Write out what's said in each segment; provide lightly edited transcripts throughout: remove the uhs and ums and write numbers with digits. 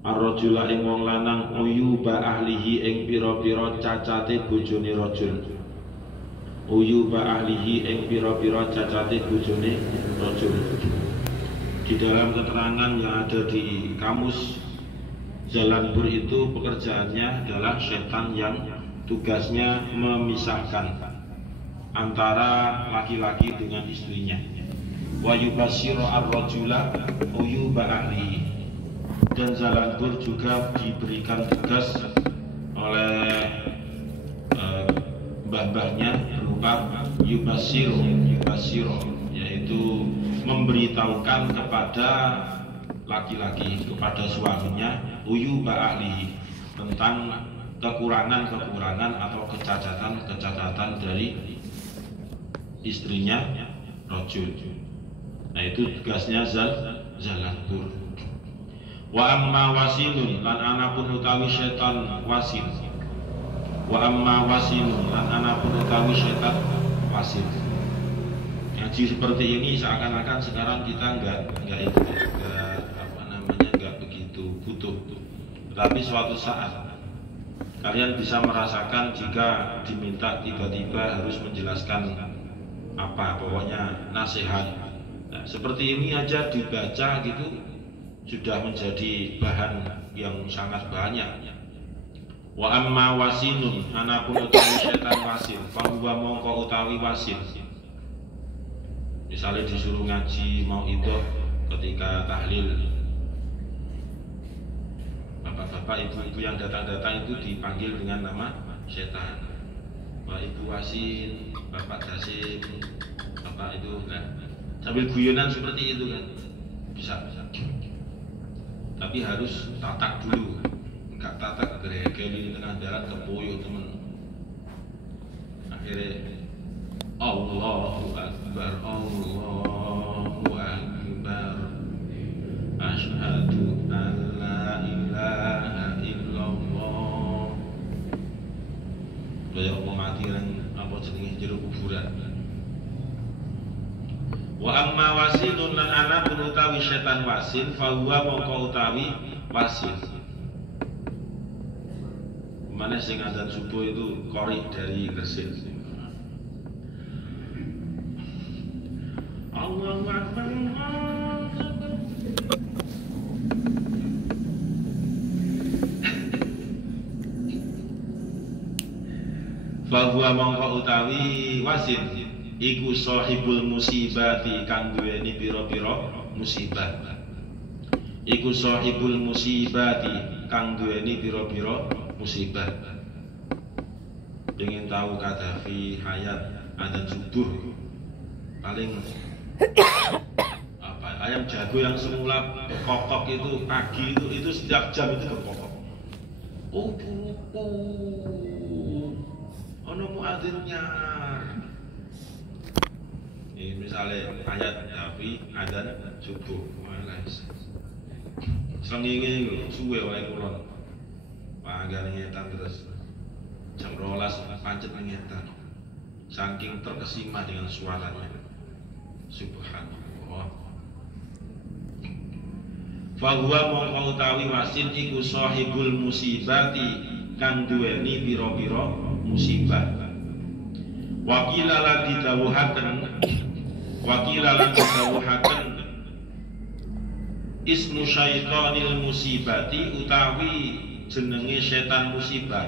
ar-rajula ing wong lanang uyuba ahlihi ing pira-pira cacate bojone rajul. Uyuba ahlihi ing pira-pira cacate bojone rajul. Di dalam keterangan yang ada di kamus Zalanpur itu pekerjaannya adalah setan yang tugasnya memisahkan antara laki-laki dengan istrinya. Wa yubasyiru ar-rajula uyuba ahlihi. Dan Zalanpur juga diberikan tugas oleh mbah-mbahnya berupa yubasyiru, yaitu memberitahukan kepada laki-laki, kepada suaminya uyuba ahlihi, tentang kekurangan-kekurangan atau kecacatan-kecacatan dari istrinya rajul. Nah, itu tugasnya Zalanpur. Wa amma wasinun lan anapun utawi setan wasin. Wa amma wasinun lan anapun utawi setan wasin. Ngaji seperti ini seakan-akan sekarang kita enggak begitu butuh. Tetapi suatu saat kalian bisa merasakan jika diminta tiba-tiba harus menjelaskan apa, pokoknya nasihat. Nah, seperti ini aja dibaca gitu sudah menjadi bahan yang sangat banyak. Wa amma wasinun anapun utawi setan wasin, fahuwa mongko utawi wasin. Misalnya disuruh ngaji mau itu ketika tahlil, bapak-bapak ibu-ibu yang datang-datang itu dipanggil dengan nama setan. Pak ibu wasin, bapak dasim, bapak itu kan sambil guyonan seperti itu kan bisa. Tapi harus tatak dulu, enggak tatak gregeli di tengah jalan kepoyo temen. Akhirnya Allahu Akbar, Allahu Akbar, asyhadu an la ilaha illallah. Kayak mau mati kan apa jenenge jero kuburan. Wa amma wasinun lan anapun utawi setan wasin, fahuwa mongko utawi wasin. Mana sing azan subuh itu qori dari Gresik. Allahu Akbar. Fahuwa mongko utawi wasin iku sahibul musibati kang duweni pira-pira musibah. Iku sahibul musibati kang duweni pira-pira musibah. Pengen tahu Qaddafi hayat adzan subuh paling apa, ayam jago yang semula berkokok itu pagi itu setiap jam itu berkokok. Ono muadzinnya. Ini misalnya ayat tapi adzan subuh, malas. Srengenge lho suwe wae kulon. Pangane ngetan terus jam 12 pancet ngetan. Saking terkesima dengan suaranya. Subhanallah. Fahuwa mongko utawi wasin iku sahibul musibati kang duweni pira-pira musibah. Wakila lan didhawuhaken ismu syaitanil musibati utawi jenenge setan musibah.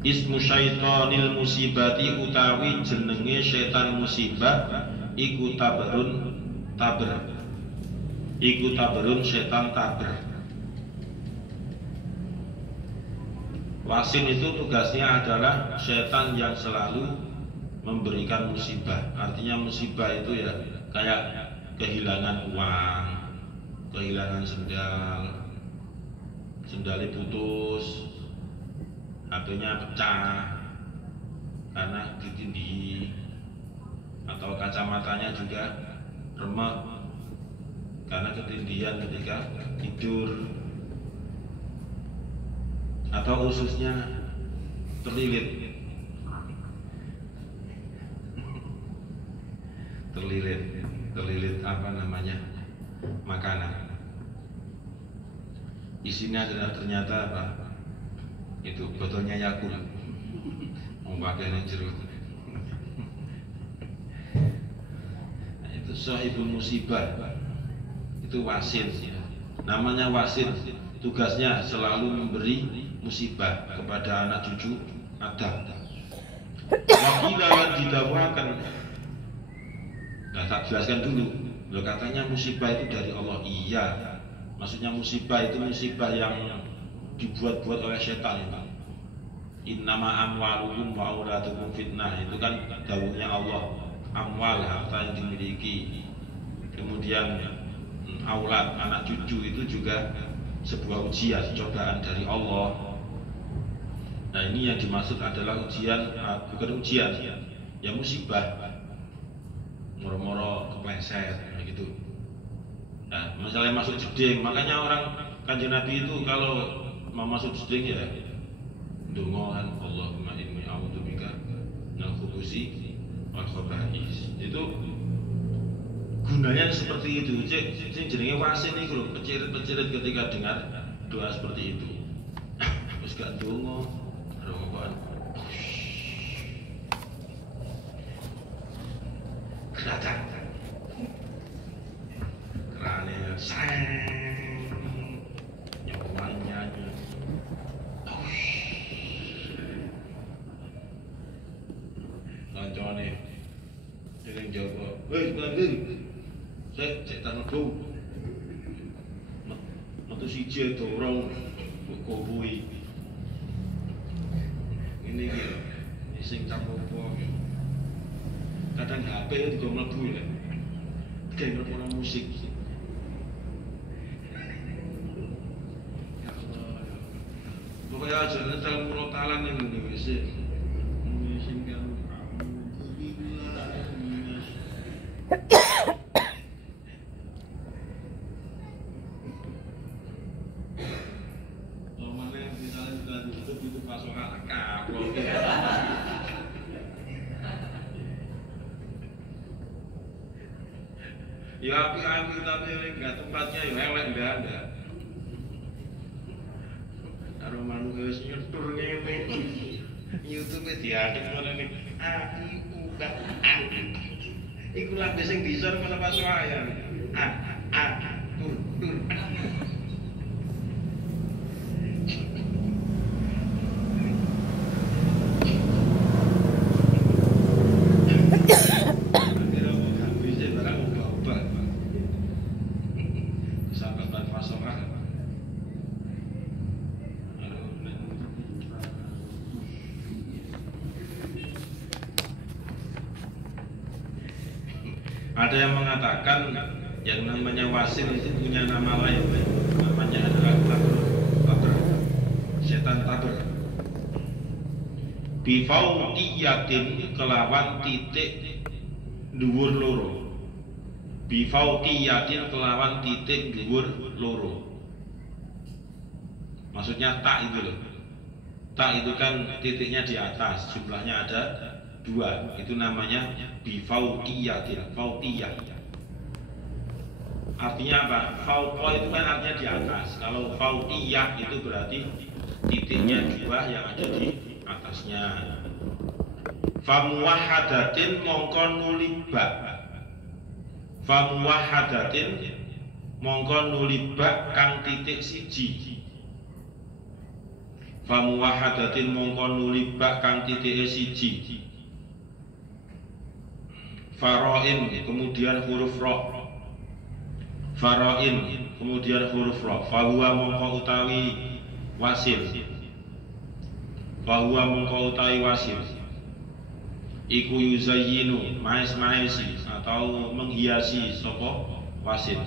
Ismu syaitanil musibati utawi jenenge setan musibah iku tabrun setan tabr. Wasin itu tugasnya adalah setan yang selalu memberikan musibah. Artinya musibah itu ya kayak kehilangan uang, kehilangan sendalnya putus, HP-nya pecah karena ditindih, atau kacamatanya juga remek karena ketindihan ketika tidur, atau ususnya terlilit apa namanya, makanan. Isinya adalah ternyata apa? Itu botolnya Yakult. Mau pakai yang jeruk. Nah, itu sahibul musibah. Itu wasin. Namanya wasin. Tugasnya selalu memberi musibah kepada anak cucu Adam. Wakilah didakwakan. Nah, tak jelaskan dulu. Loh, katanya musibah itu dari Allah. Iya. Maksudnya musibah itu musibah yang dibuat-buat oleh setan itu. Innama amwalukum wa auladukum fitnah. Itu kan dawuhnya Allah. Amwal, harta yang dimiliki. Kemudian aulad, anak cucu itu juga sebuah ujian, cobaan dari Allah. Nah, ini yang dimaksud adalah ujian, bukan ujian, ya musibah. Moro-moro kepleset gitu. Nah, misalnya masuk jeding, makanya orang Kanjeng Nabi itu kalau mau masuk jeding ya ndonga Allahumma inni a'udzubika minal khubuthi wal khaba'is. Itu gunanya seperti itu. Sing jenenge wasin iki lho, pecirit-pecirit ketika dengar doa seperti itu. Wis gak ndonga, rokokan. Kerajaan kerane seng nyawanya kancane dening Jawa wis bandir cek tandu metu siji dorong kowe ini iki sing capopo kadang HP juga mlebu ya kayak orang musik. Pokoknya aja nyetel murotalan yang ini sih. Mana misalnya sudah ditutup itu pasokan kabel. Ya api-api tapi enggak tempatnya ya elek enggak ada. Karo manungsa nyetur ngene. YouTube diadek ngono nih. Api uga. Iku lagu sing disor mana pas wayan. Tur. Ada yang mengatakan yang namanya wasil itu punya nama lain, namanya adalah taber, setan taber. Bifauqiyatin kelawan titik dhuwur loro. Bifauqiyatin kelawan titik dhuwur loro. Maksudnya tak itu loh. Tak itu kan titiknya di atas, jumlahnya ada 2. Itu namanya bifauqiyatin, fauqiyah. Artinya apa? Fauqa itu kan artinya di atas. Kalau fauqiyah itu berarti titiknya 2 yang ada di atasnya. Famuwahadatin mongko nulibak. Famuwahadatin mongko nulibak kang titik siji. Famuwahadatin mongko nulibak kang titik siji. Farain kemudian huruf ra. Farain kemudian huruf ra. Fahuwa mongko utawi wasil. Fahuwa mongko utawi wasil. Iku yuzayyinu maes-maesi atau menghiasi sapa wasil.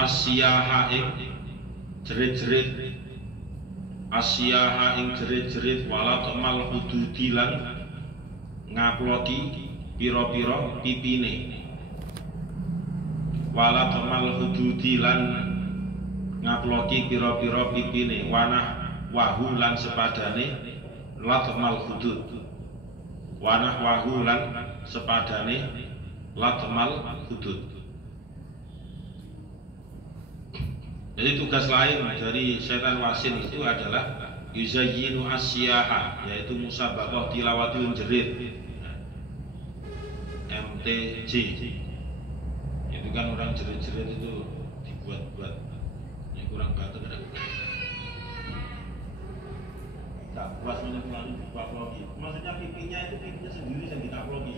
Asyaha ing jerit-jerit. Asyaha ing jerit-jerit wala tamal hududilan ngaploki piro-piro pipine. Wala tamal hududi lan ngaploki piro-piro pipine. Wanah wahu lan sepadane latmal hudud. Wanah wahu lan sepadane latmal hudud. Jadi tugas lain dari setan wasin itu adalah yuzayyinu asyaha, yaitu musabaqah tilawatul jerit, MTJ. Itu kan orang jerit-jerit itu dibuat-buat. Ini kurang batuk ada. Tak puas menikmati uploadi. Maksudnya pipinya itu pipinya sendiri yang kita uploadi.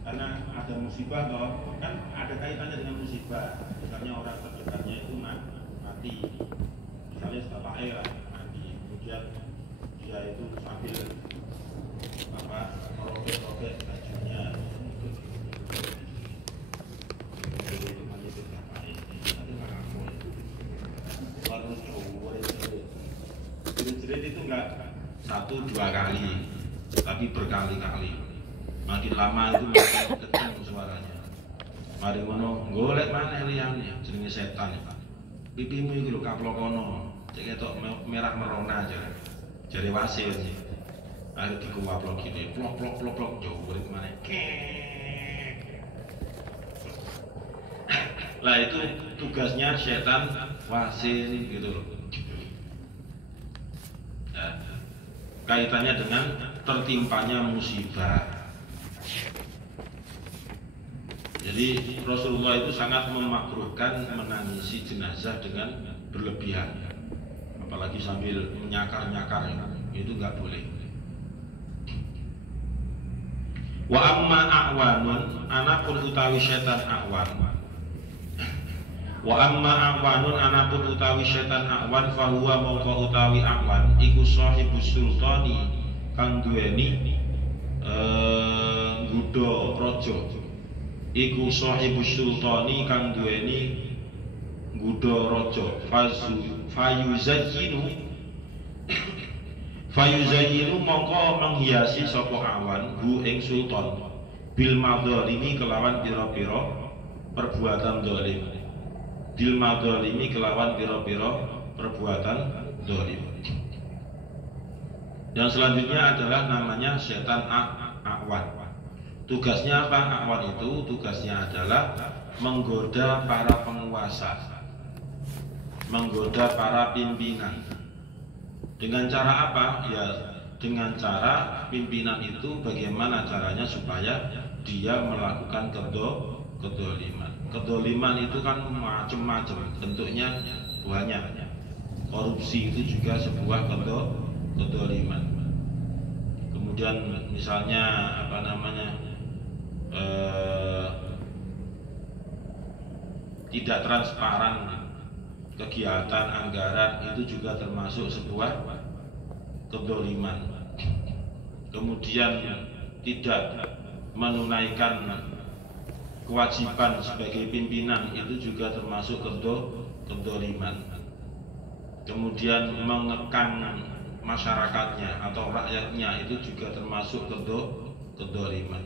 Karena ada musibah toh, kan ada kaitannya dengan musibah. Misalnya orang terdekatnya itu mati, misalnya bapak air mati, kemudian dia itu sambil merobek-robek bajunya, jerit itu enggak 1-2 kali, tapi berkali-kali. Makin lama itu makin kencang suaranya. Mari ngono, golek maneh liyane jenenge setan. Pipimu iki lho kaplokono, cek ketok merah merona aja. Jare wasil sih. Akhirnya dikuwaplok gini, plok jauh urip maneh. Lah itu tugasnya setan wasil gitu loh. Ya. Kaitannya dengan tertimpanya musibah. Jadi Rasulullah itu sangat memakruhkan menangisi jenazah dengan berlebihan, apalagi sambil menyakar-nyakar, itu nggak boleh. Wa amma a'wanun, anapun utawi setan a'wan. Wa amma a'wanun, anapun utawi setan a'wan, fahuwa mongko utawi a'wan iku sahibus sultani kang duweni nggodha raja. Iku sahibus sultani kang duweni nggodha raja. Fayuzayyinu mongko menghiasi sapa awan hu ing sultan bil madzalimi kelawan pira-pira perbuatan zalim. Bil madzalimi kelawan pira-pira perbuatan zalim. Yang selanjutnya adalah namanya setan a'wan. Tugasnya apa a'wan itu? Tugasnya adalah menggoda para penguasa, menggoda para pimpinan. Dengan cara apa? Ya dengan cara pimpinan itu bagaimana caranya supaya dia melakukan kedoliman. Kedoliman itu kan macam-macam bentuknya, banyak. Korupsi itu juga sebuah kedoliman. Kemudian misalnya apa namanya, tidak transparan kegiatan anggaran, itu juga termasuk sebuah kedoliman. Kemudian tidak menunaikan kewajiban sebagai pimpinan, itu juga termasuk kedoliman. Kemudian mengekang masyarakatnya atau rakyatnya, itu juga termasuk kedoliman.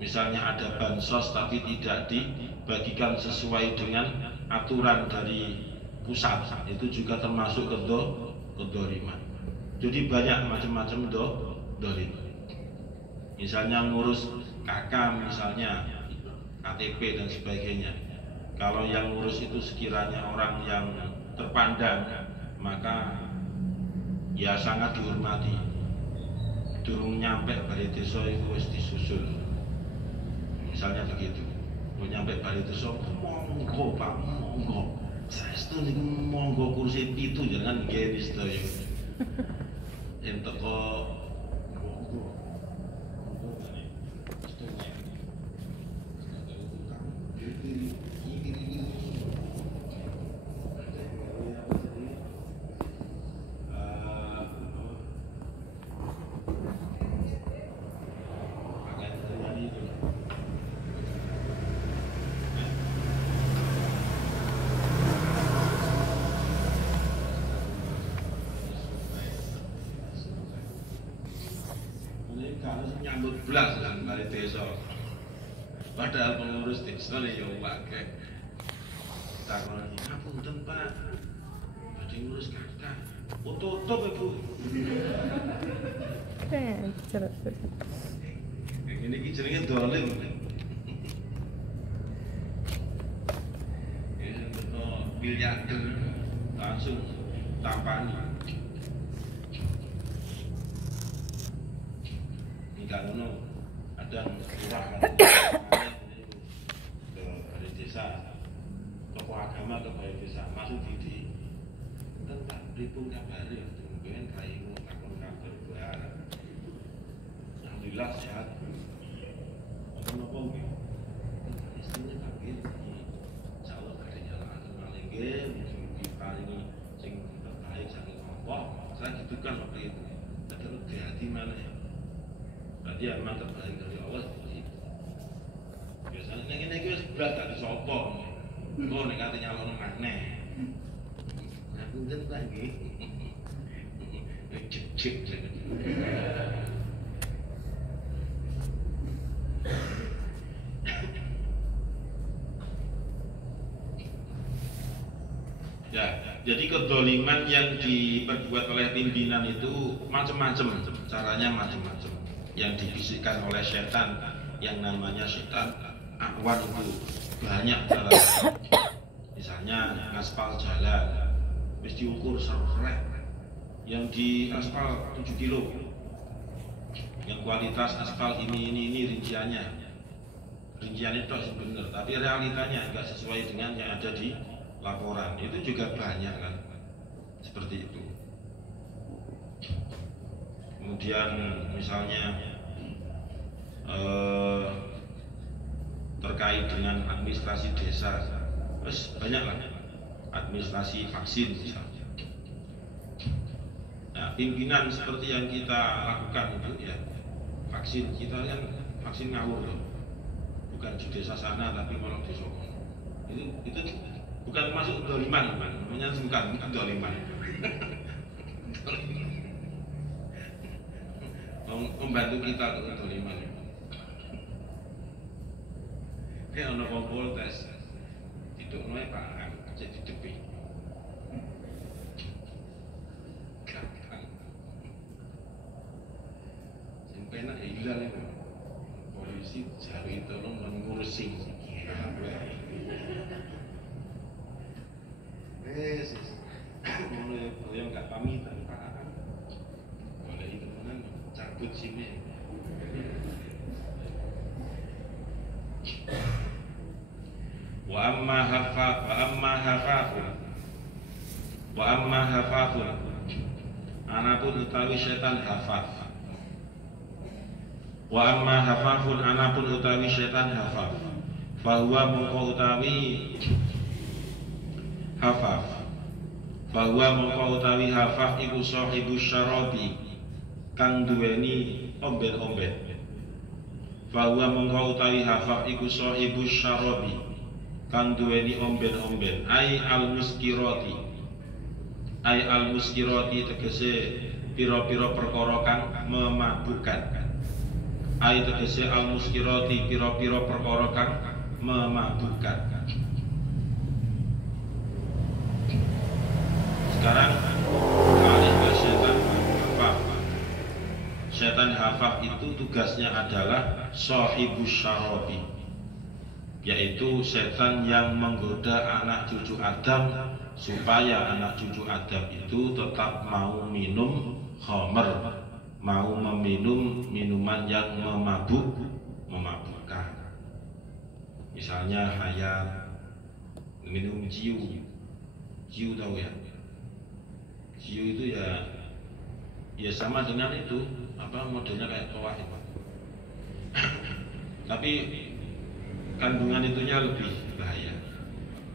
Misalnya ada bansos tapi tidak dibagikan sesuai dengan aturan dari pusat, itu juga termasuk kedoliman. Jadi banyak macam-macam dolim. Misalnya ngurus KK, misalnya KTP dan sebagainya. Kalau yang ngurus itu sekiranya orang yang terpandang, maka ya sangat dihormati. Durung nyampe bari desa itu wis disusul. Misalnya begitu. Mau nyampe bari desa, monggo Pak, monggo. Saestu niku monggo kursi 7 jangan nggih sedaya. Entuk kok monggo. Nyambut belas kan balik desa. Padahal pengurus desa ya akeh. Takoni, "Ngapunten Pak, badhe ngurus kakak." Oh, tutup Ibu. Ini iki jenenge dolim. Ya betul. miliarder langsung tampani. Enggak ngono, ada lurah ke balai desa, tokoh agama ke balai desa, masuk di tentang pripun kabare, mungkin kaimu takon kabar barang. Alhamdulillah sehat. Apa nggih? Istinya kabeh iki insyaallah kadene ala malengke diparingi sing terbaik saking Allah. Saya gitu kan waktu itu. Terus di hati mana ya? Berarti aman terbaik dari Allah seperti itu. Biasanya ini wis berat dari sapa. Kok nek kate nyalon maneh. Aku kan lagi. Cek. Ya, jadi kedoliman yang diperbuat oleh pimpinan itu macam-macam, caranya macam-macam. Yang dibisikkan oleh setan, yang namanya setan akwan itu banyak cara. Misalnya aspal jalan, mesti diukur serek, yang di aspal 7 kilo, yang kualitas aspal ini rinciannya itu benar, tapi realitanya nggak sesuai dengan yang ada di laporan. Itu juga banyak kan, seperti itu. Kemudian misalnya terkait dengan administrasi desa, terus banyak lah, administrasi vaksin misalnya. Nah, pimpinan seperti yang kita lakukan itu ya, vaksin kita kan vaksin ngawur loh, bukan di desa sana tapi malah di Solo. Itu bukan masuk doliman, namanya bukan doliman. Membantu kita untuk doliman. Kayak ono kompol tes, itu mulai parah, jadi tepi. Gampang. Sampai nak hilang ya, polisi cari tolong mengurusi. Mulai nggak pamitan parah. Boleh itu mana cabut sini. Wa amma hafafun anapun utawi setan hafaf. Wa amma hafafun anapun utawi setan hafaf. Fahuwa mongko utawi hafaf. Fahuwa mongko utawi hafaf iku sahibu syarabi, kang duweni omben-omben. Fahuwa mongko utawi hafaf iku sahibu syarabi, kang duweni omben-omben. Ai al-muskirati tegese pira-pira perkara kang memabukkan. Ai tegese al-muskirati pira-pira perkara kang memabukkan. Sekarang alih ke setan hafaf. Setan hafaf itu tugasnya adalah sahibus syarabi, yaitu setan yang menggoda anak cucu Adam supaya anak cucu Adam itu tetap mau minum khamr, mau meminum minuman yang memabukkan. Misalnya hayat minum jiu tahu ya? Jiu itu ya sama dengan itu, apa modelnya kayak toah itu. Tapi kandungan itunya lebih bahaya.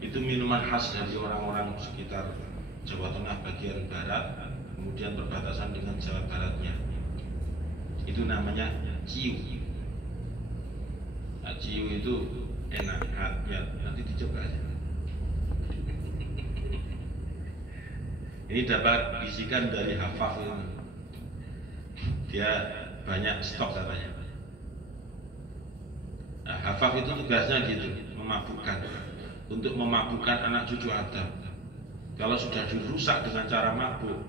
Itu minuman khas dari orang-orang sekitar Jawa Tengah bagian barat, kemudian perbatasan dengan Jawa Baratnya. Itu namanya ciu. Nah, ciu itu enak, ya nanti dicoba aja. Ini dapat bisikan dari hafaf ini. Dia banyak stok katanya. Nah, hafaf itu tugasnya gitu, memabukkan, untuk memabukkan anak cucu Adam. Kalau sudah dirusak dengan cara mabuk,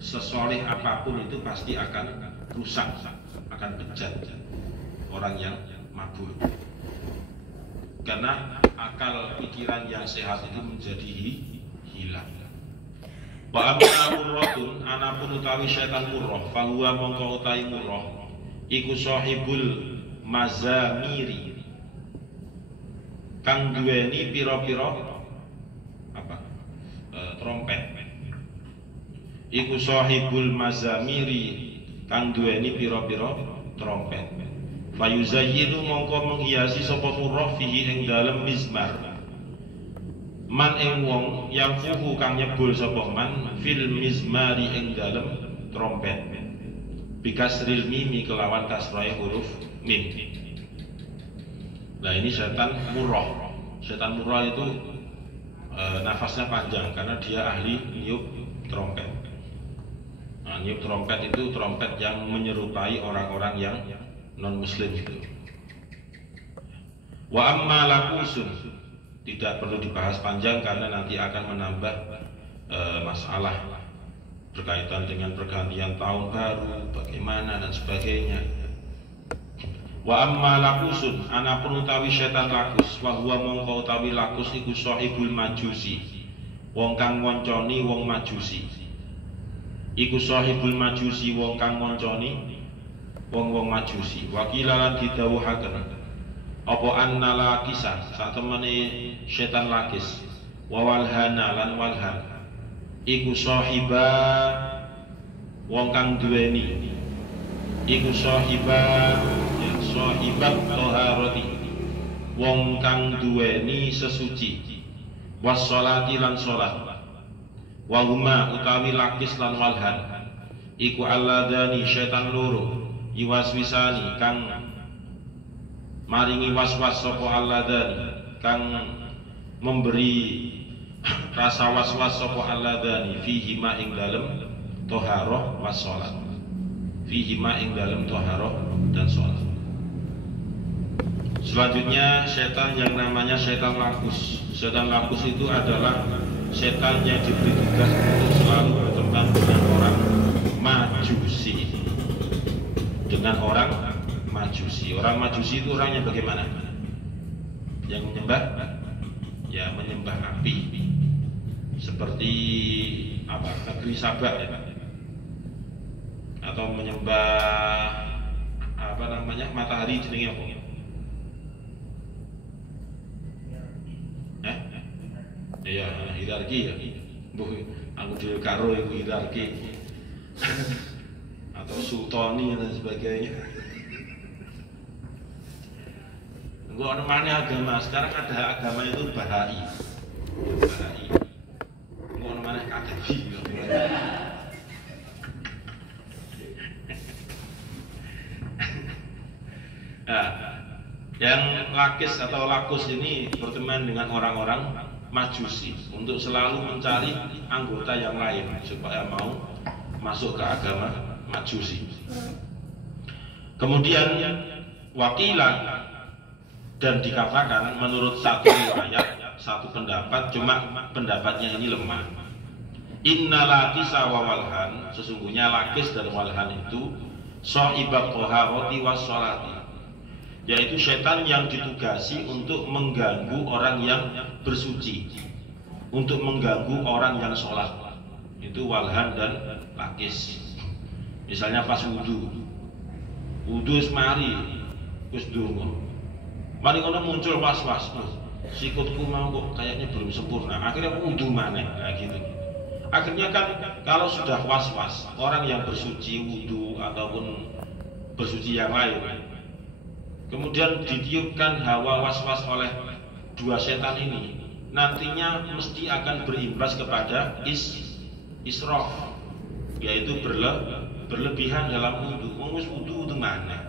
sesoleh apapun itu pasti akan rusak, akan bejat orang yang mabuk. Karena akal pikiran yang sehat itu menjadi Wa amma murratun anapun utawi setan murrah fahuwa mongko utawi murrah iku sahibul mazamiri kang duweni pira-pira apa trompet. Iku sahibul mazamiri kang duweni pira-pira trompet. Fayuzayyinu mongko menghiasi sapa murrah fihi ing dalem mizmar. Man ing wong yang fuhu kang nyebul sapa man fil mizmari ing dalem trompet. Bikasril mimi kelawan kasroe huruf mim. Nah ini setan murrah. Setan murrah itu nafasnya panjang karena dia ahli niup trompet. Nah, niup trompet itu trompet yang menyerupai orang-orang yang non muslim itu. Wa amma lakusun tidak perlu dibahas panjang karena nanti akan menambah masalah berkaitan dengan pergantian tahun baru, bagaimana dan sebagainya. Wa amma lakusun anapun utawi setan lakus wa huwa mongko utawi lakus iku sahibul majusi wong kang ngonconi wong majusi. Iku sahibul majusi wong kang ngonconi wong-wong majusi. Wakilalan didhawuhaken apa anna lakisan sak temene setan lakis wa walhana lan walhan iku sahiba wong kang duweni iku sahiba sahibat toharoti wong kang duweni sesuci wassolati lan sholat wa huma utawi lakis lan walhan iku alladani setan loro iwaswisani kang maringi waswas sapa alladani kang memberi rasa waswas sapa alladani fihi ma ing dalem toharoh wassolat fihi ma ing dalem toharoh dan sholat. Selanjutnya setan yang namanya setan lakus. Setan lakus itu adalah setan yang diberi tugas untuk selalu berteman dengan orang majusi. Dengan orang majusi. Orang majusi itu orangnya bagaimana? Yang menyembah? Ya menyembah api. Seperti apa? Negeri Sabak ya Pak? Atau menyembah apa namanya? Matahari jenenge apa? Ya hierarki ya. Aku dhewe karo iku hierarki. Atau sultani dan sebagainya. Enggak ada mana agama. Sekarang ada agama itu Bahai. Bahai. Enggak ada mana Kadafi. Nah, yang lakis atau lakus ini berteman dengan orang-orang majusi untuk selalu mencari anggota yang lain supaya mau masuk ke agama majusi. Kemudian wakilan dan dikatakan menurut satu riwayat, satu pendapat, cuma pendapatnya ini lemah. Innalakisa wa walhan, sesungguhnya lakis dan walhan itu sohibab toharoti wassolati, yaitu setan yang ditugasi untuk mengganggu orang yang bersuci, untuk mengganggu orang yang sholat. Itu walhan dan lakis. Misalnya pas wudhu semari wis ndonga, mari ngono muncul was-was, sikutku mau kok kayaknya belum sempurna, akhirnya wudhu maneh, nah gitu. Akhirnya kan kalau sudah was-was, orang yang bersuci wudhu ataupun bersuci yang lain, kemudian ditiupkan hawa was-was oleh dua setan ini, nantinya mesti akan berimbas kepada israf, yaitu berlebihan dalam wudhu. Wudhu itu mana?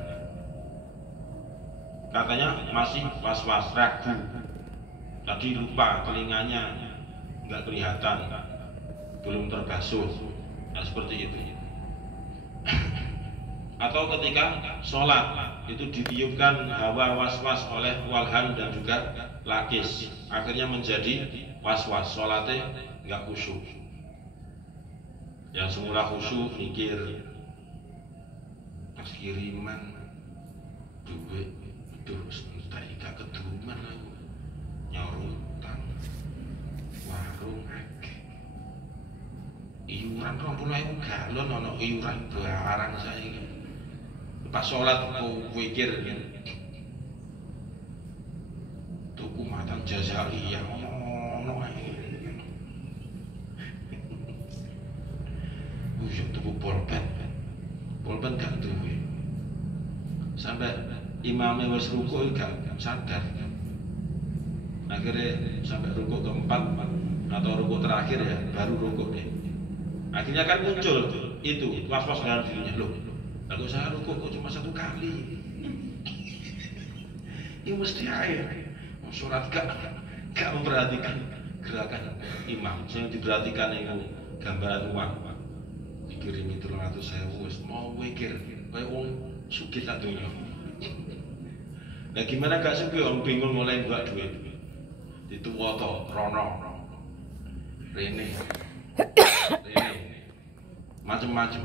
Katanya masih was-was, ragu. Tadi lupa, telinganya nggak kelihatan, belum terbasuh. Nah, seperti itu. Atau ketika sholat itu ditiupkan hawa was-was oleh walhan dan juga lakis, akhirnya menjadi was-was, sholatnya nggak khusyuk. Yang semula khusyuk mikir pas kiriman duit, terus entah gak keduman aku nyorutang warung akeh iuran 20.000 galon ana iuran barang saiki. Pas sholat aku pikir tuku matan jazariyah ono ae. Yo tuku pulpen gak duwe. Sampai imamnya wis rukuk gak sadar. Akhirnya sampai rukuk keempat atau rukuk terakhir ya baru rukuk deh. Akhirnya kan muncul itu was-was dalam dirinya, loh kalau saya rukuk kok cuma 1 kali. Ya mesti air sholat gak memperhatikan gerakan imam. Yang diperhatikan itu gambaran uang dikirimi 300.000 wis mau mikir kaya wong sugih sak donya. Nah gimana gak sugih wong bingung mulai buat duit dituwoto rono rene macem-macem.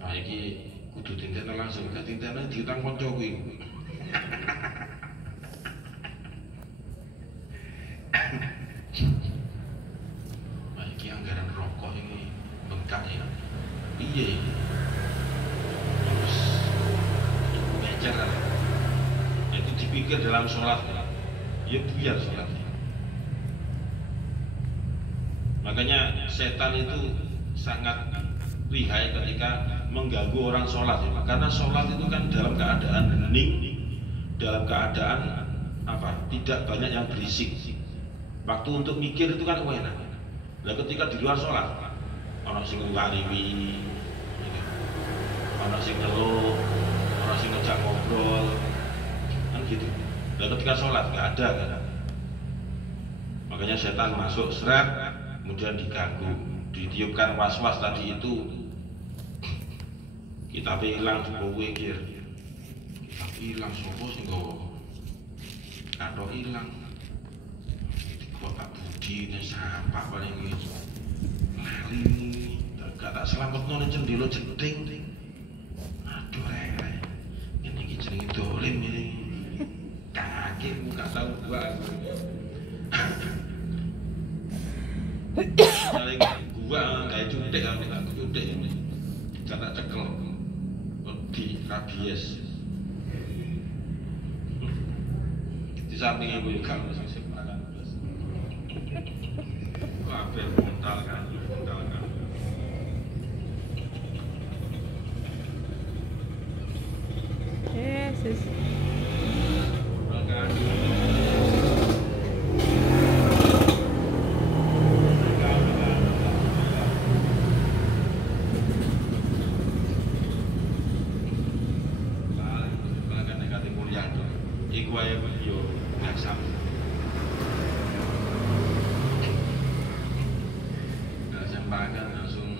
Nah iki kudu tintekno langsung, gak tintekno diutang kanca kuwi. Nah iki anggaran rokok ini bengkak ya. Iya. Terus ngecer kan. Itu dipikir dalam sholat ya biar sholat. Makanya setan itu sangat lihai ketika mengganggu orang sholat ya. Karena sholat itu kan dalam keadaan hening, dalam keadaan tidak banyak yang berisik. Waktu untuk mikir itu kan enak. Nah ketika di luar sholat ono sing ngariwi, ono sing ngeluh, ono sing ngejak ngobrol, kan gitu. Dan ketika sholat nggak ada kan. Makanya setan masuk seret, kemudian diganggu, ditiupkan was-was tadi itu. Kita hilang sebuah wikir, kita hilang sopo sing gowo, kado hilang. Bapak Budi dan siapa paling itu lali gak tak selamat nol jendela jeding. Aduh ini jenenge dolim ini kaki muka tahu gua paling gua kayak cutek aku cutek ini kata cekel di rabies di samping ibu juga kabel mental kan. Yesus. Langsung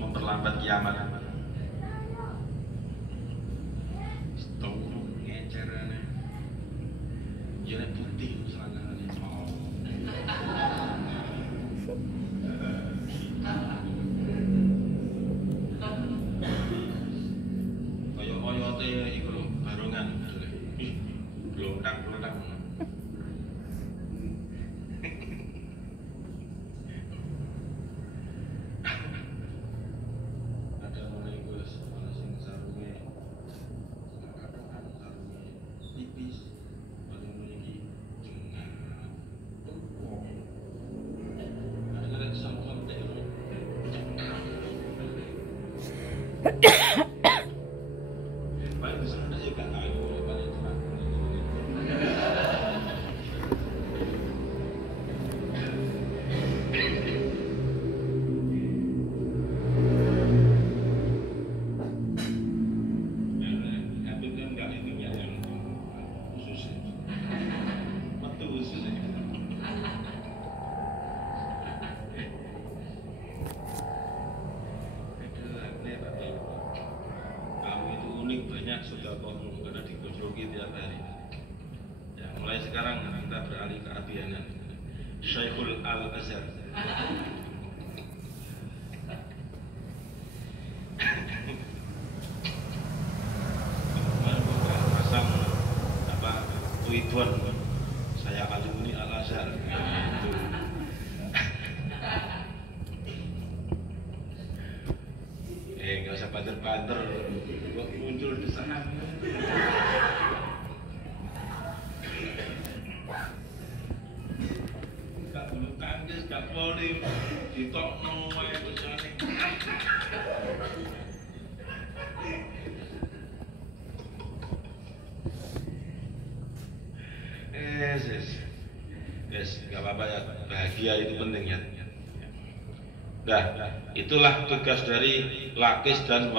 memperlambat kiamat. Jadi putih selangkangannya mau. Koyo-koyote iku lho barongan. Glondang-glondang. Ada mulai gus, ana sing sarunge tipis. Banyak sudah komunikasi karena digojloki tiap hari. Ya, mulai sekarang kita beralih ke abianan Syekhul Al-Azhar. Pasang tweetan saya alumni Al-Azhar. nggak usah banter-banter, kok muncul di sana. Gak bulu tangkis, gak poli, ditokno wae tulisane. Yes, nggak apa-apa ya, bahagia itu penting ya. Nah, itulah tugas dari lakis dan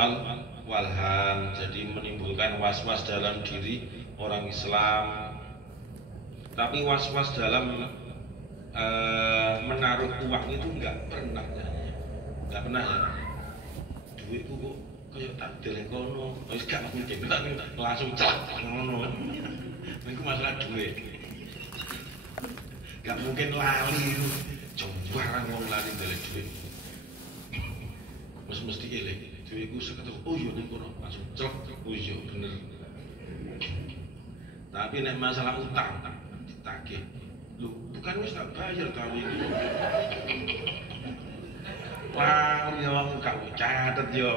walhan. Jadi menimbulkan was-was dalam diri orang Islam. Tapi was-was dalam menaruh uang itu nggak pernah ya. Duitku kok kayak tak telekono, wis gak mungkin langsung celak ngono. Itu masalah duit. Gak mungkin lali itu, jembarang wong lali ndelok duit. Mesti eling, duitku seketuk, oh iya ning kono langsung celak, oh iya bener. Tapi nek masalah utang ditagih, lu bukan wis tak bayar tahun ini. Wah, yo gak catet yo.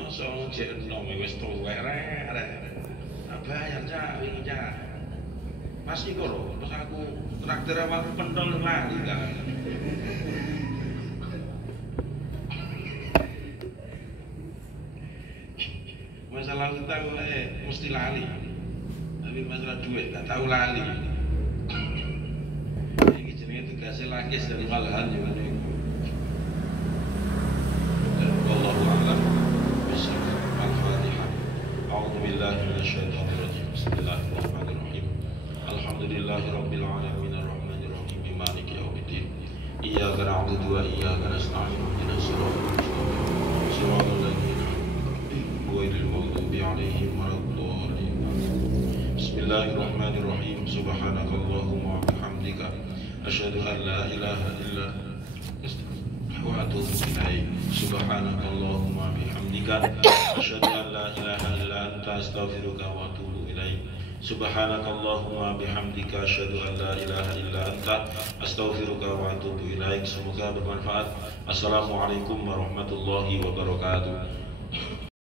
Masa jek enom wis tuwek rek. Bayar cak wingi cak. Pas iku lho, pas aku traktir awak pentol lali kan. Masalah utang mesti lali. Tapi masalah duit gak tahu lali. Iki jenenge tugasé lakis dari malahan yo ngene. Wallahu a'lam. Al-Fatihah. A'udzu billahi minasyaitonir rajim. Bismillahirrahmanirrahim. Alhamdulillahirabbil alamin arrahmanir rahim maliki yaumiddin. Iyyaka na'budu wa iyyaka nasta'in. Ihdinas siratal mustaqim. Siratal ladzina ghairil maghdubi 'alaihim waladdallin. Bismillahirrahmanirrahim. Subhanakallahumma wa bihamdika asyhadu an la ilaha illa anta wa atubu ilaik. Subhanakallahumma bihamdika asyhadu an la ilaha illa anta astaghfiruka wa atubu ilaik. Subhanakallahumma bihamdika asyhadu an la ilaha illa anta astaghfiruka wa atubu ilaik. Semoga bermanfaat. Assalamualaikum warahmatullahi wabarakatuh.